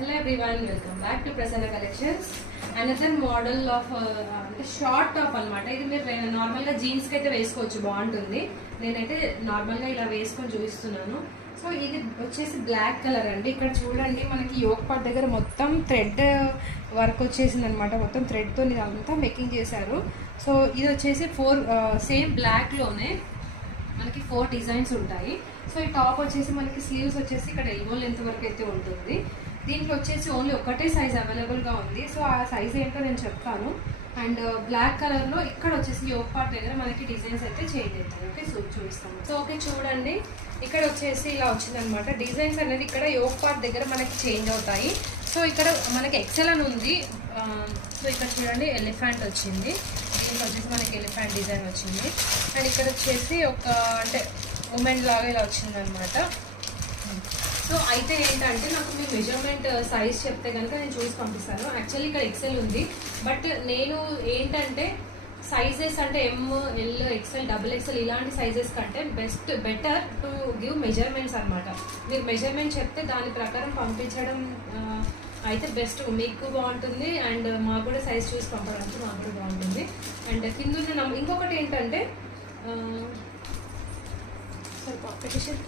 Hello everyone, welcome back to Prasanna Collections. Another model of అంటే short top అన్నమాట. ఇది మీరు నార్మల్గా జీన్స్కి అయితే వేసుకోవచ్చు, బాగుంటుంది. నేనైతే నార్మల్గా ఇలా వేసుకొని చూపిస్తున్నాను. సో ఇది వచ్చేసి బ్లాక్ కలర్ అండి. ఇక్కడ చూడండి, మనకి యోక్ పార్ట్ దగ్గర మొత్తం థ్రెడ్ వర్క్ వచ్చేసింది అనమాట. మొత్తం థ్రెడ్తో ఇదంతా మేకింగ్ చేశారు. సో ఇది వచ్చేసి సేమ్ బ్లాక్లోనే మనకి 4 డిజైన్స్ ఉంటాయి. సో ఈ టాప్ వచ్చేసి మనకి స్లీవ్స్ వచ్చేసి ఇక్కడ ఎల్బో లెంత్ వరకు అయితే ఉంటుంది. దీంట్లో వచ్చేసి ఓన్లీ ఒకటే సైజ్ అవైలబుల్గా ఉంది. సో ఆ సైజ్ ఏంటో నేను చెప్తాను. అండ్ బ్లాక్ కలర్లో ఇక్కడ వచ్చేసి యోక్ పార్ట్ దగ్గర మనకి డిజైన్స్ అయితే చేంజ్ అవుతాయి. ఓకే, సో చూపిస్తాము. సో ఓకే, చూడండి, ఇక్కడ వచ్చేసి ఇలా వచ్చిందనమాట. డిజైన్స్ అనేది ఇక్కడ యోక్ పార్ట్ దగ్గర మనకి చేంజ్ అవుతాయి. సో ఇక్కడ మనకి ఎక్సెల్ అని ఉంది. సో ఇక్కడ చూడండి, ఎలిఫెంట్ వచ్చింది. దీంట్లో వచ్చేసి మనకి ఎలిఫెంట్ డిజైన్ వచ్చింది. అండ్ ఇక్కడ వచ్చేసి ఒక అంటే ఉమెన్ లాగా ఇలా వచ్చిందనమాట. సో అయితే ఏంటంటే, నాకు మీ మెజర్మెంట్ సైజ్ చెప్తే కనుక నేను చూసి పంపిస్తాను. యాక్చువల్లీ ఇక్కడ ఎక్సెల్ ఉంది, బట్ నేను ఏంటంటే సైజెస్ అంటే ఎమ్, ఎల్, ఎక్సెల్, డబుల్ ఎక్సెల్ ఇలాంటి సైజెస్ కంటే బెటర్ టు గివ్ మెజర్మెంట్స్ అనమాట. మీరు మెజర్మెంట్ చెప్తే దాని ప్రకారం పంపించడం అయితే బెస్ట్, మీకు బాగుంటుంది. అండ్ మాకు కూడా సైజ్ చూసి పంపడానికి మాకు కూడా బాగుంటుంది. అండ్ కింద ఇంకొకటి ఏంటంటే, కాంపిటీషన్